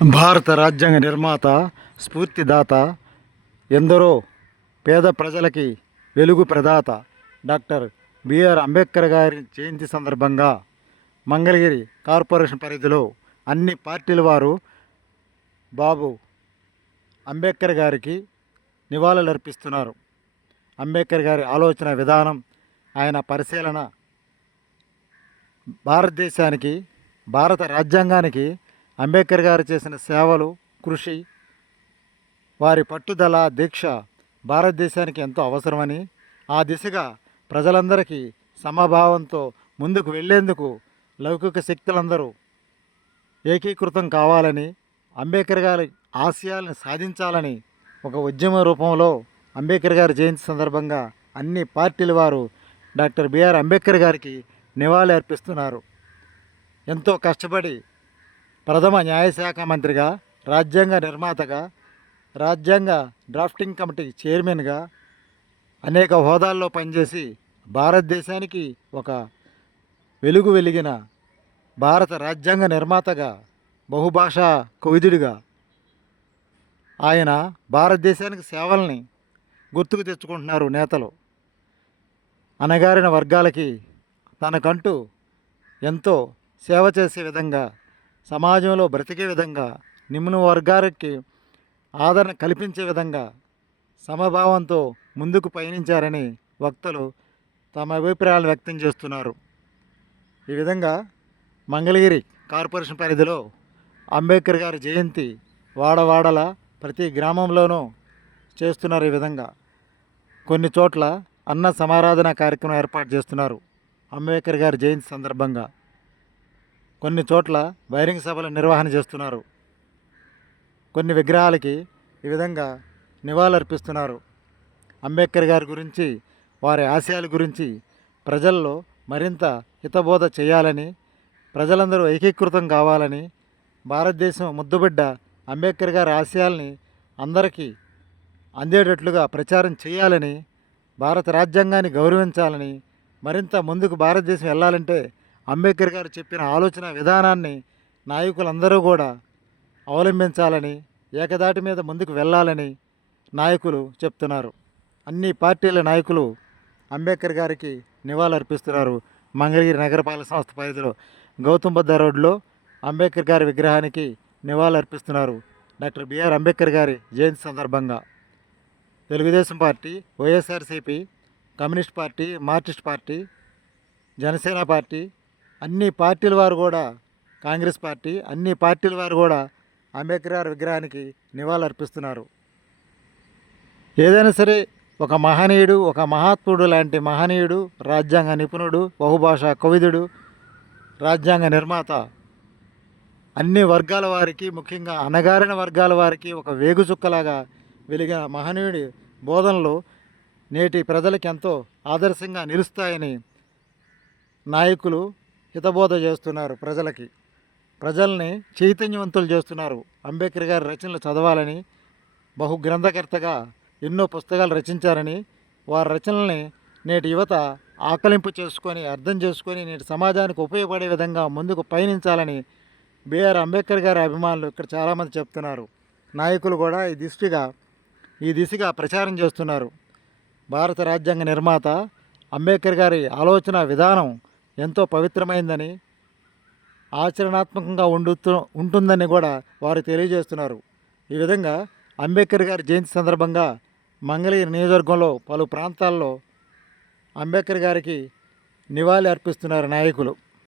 భారత రాజ్యాంగ నిర్మాత స్ఫూర్తిదాత ఎందరో పేద ప్రజలకి వెలుగు ప్రదాత డాక్టర్ బిఆర్ అంబేద్కర్ గారి జయంతి సందర్భంగా మంగళగిరి కార్పొరేషన్ పరిధిలో అన్ని పార్టీల వారు బాబు అంబేద్కర్ గారికి నివాళులు అర్పిస్తున్నారు అంబేద్కర్ గారి ఆలోచన విధానం ఆయన పరిశీలన భారతదేశానికి భారత రాజ్యాంగానికి అంబేద్కర్ గారు చేసిన సేవలు కృషి వారి పట్టుదల దీక్ష భారతదేశానికి ఎంతో అవసరమని ఆ దిశగా ప్రజలందరికీ సమభావంతో ముందుకు వెళ్ళేందుకు లౌకిక శక్తులందరూ ఏకీకృతం కావాలని అంబేద్కర్ గారి ఆశయాలను సాధించాలని ఒక ఉద్యమ రూపంలో అంబేద్కర్ గారి జయంతి సందర్భంగా అన్ని పార్టీల వారు డాక్టర్ బిఆర్ అంబేద్కర్ గారికి నివాళి అర్పిస్తున్నారు ఎంతో కష్టపడి ప్రథమ న్యాయశాఖ మంత్రిగా రాజ్యాంగ నిర్మాతగా రాజ్యాంగ డ్రాఫ్టింగ్ కమిటీ చైర్మన్గా అనేక హోదాల్లో పనిచేసి భారతదేశానికి ఒక వెలుగు వెలిగిన భారత రాజ్యాంగ నిర్మాతగా బహుభాషా కవిదుడిగా ఆయన భారతదేశానికి సేవల్ని గుర్తుకు తెచ్చుకుంటున్నారు నేతలు. అణగారిన వర్గాలకి తనకంటూ ఎంతో సేవ చేసే విధంగా సమాజంలో బ్రతికే విధంగా నిమ్న వర్గాలకి ఆదరణ కల్పించే విధంగా సమభావంతో ముందుకు పయనించారని వక్తలు తమ అభిప్రాయాలు వ్యక్తం చేస్తున్నారు. ఈ విధంగా మంగళగిరి కార్పొరేషన్ పరిధిలో అంబేద్కర్ గారి జయంతి వాడవాడల ప్రతి గ్రామంలోనూ చేస్తున్నారు ఈ విధంగా. కొన్ని చోట్ల అన్న సమారాధన కార్యక్రమం ఏర్పాటు చేస్తున్నారు అంబేద్కర్ గారి జయంతి సందర్భంగా. కొన్ని చోట్ల బహిరంగ సభల నిర్వహణ చేస్తున్నారు. కొన్ని విగ్రహాలకి ఈ విధంగా నివాళులర్పిస్తున్నారు అంబేద్కర్ గారి గురించి వారి ఆశయాల గురించి ప్రజల్లో మరింత హితబోధ చేయాలని ప్రజలందరూ ఏకీకృతం కావాలని భారతదేశం ముద్దుబిడ్డ అంబేద్కర్ గారి ఆశయాల్ని అందరికీ అందేటట్లుగా ప్రచారం చేయాలని భారత రాజ్యాంగాన్ని గౌరవించాలని మరింత ముందుకు భారతదేశం వెళ్ళాలంటే అంబేద్కర్ గారు చెప్పిన ఆలోచన విధానాన్ని నాయకులందరూ కూడా అవలంబించాలని ఏకదాటి మీద ముందుకు వెళ్ళాలని నాయకులు చెప్తున్నారు. అన్ని పార్టీల నాయకులు అంబేద్కర్ గారికి నివాళులర్పిస్తున్నారు మంగళగిరి నగరపాలక సంస్థ పరిధిలో గౌతమ్ బుద్ధ రోడ్లో అంబేద్కర్ గారి విగ్రహానికి నివాళులర్పిస్తున్నారు డాక్టర్ బిఆర్ అంబేద్కర్ గారి జయంతి సందర్భంగా. Telugu Desam party YSRCP communist party marxist party Janasena party అన్ని పార్టీల వారు కూడా కాంగ్రెస్ పార్టీ అన్ని పార్టీల వారు కూడా అంబేద్కర్ విగ్రహానికి నివాళులర్పిస్తున్నారు ఏదైనా సరే ఒక మహనీయుడు ఒక మహాత్ముడు లాంటి మహనీయుడు రాజ్యాంగ నిపుణుడు బహుభాషా కవిదుడు రాజ్యాంగ నిర్మాత అన్ని వర్గాల వారికి ముఖ్యంగా అణగారిన వర్గాల వారికి ఒక వేగుచుక్కలాగా వెలిగిన మహనీయుడి బోధనలు నేటి ప్రజలకు ఎంతో ఆదర్శంగా నిలుస్తాయని నాయకులు హితబోధ చేస్తున్నారు ప్రజలకి. ప్రజల్ని చైతన్యవంతులు చేస్తున్నారు. అంబేద్కర్ గారి రచనలు చదవాలని బహు గ్రంథకర్తగా ఎన్నో పుస్తకాలు రచించారని వారి రచనల్ని నేటి యువత ఆకలింపు చేసుకొని అర్థం చేసుకొని నేటి సమాజానికి ఉపయోగపడే విధంగా ముందుకు పయనించాలని బిఆర్ అంబేద్కర్ గారి అభిమానులు ఇక్కడ చాలామంది చెప్తున్నారు. నాయకులు కూడా ఈ దిశగా ఈ దిశగా ప్రచారం చేస్తున్నారు. భారత రాజ్యాంగ నిర్మాత అంబేద్కర్ గారి ఆలోచన విధానం ఎంతో పవిత్రమైందని ఆచరణాత్మకంగా ఉండుతూ ఉంటుందని కూడా వారు తెలియజేస్తున్నారు. ఈ విధంగా అంబేద్కర్ గారి జయంతి సందర్భంగా మంగళగిరి నియోజకవర్గంలో పలు ప్రాంతాల్లో అంబేద్కర్ గారికి నివాళి అర్పిస్తున్నారు నాయకులు.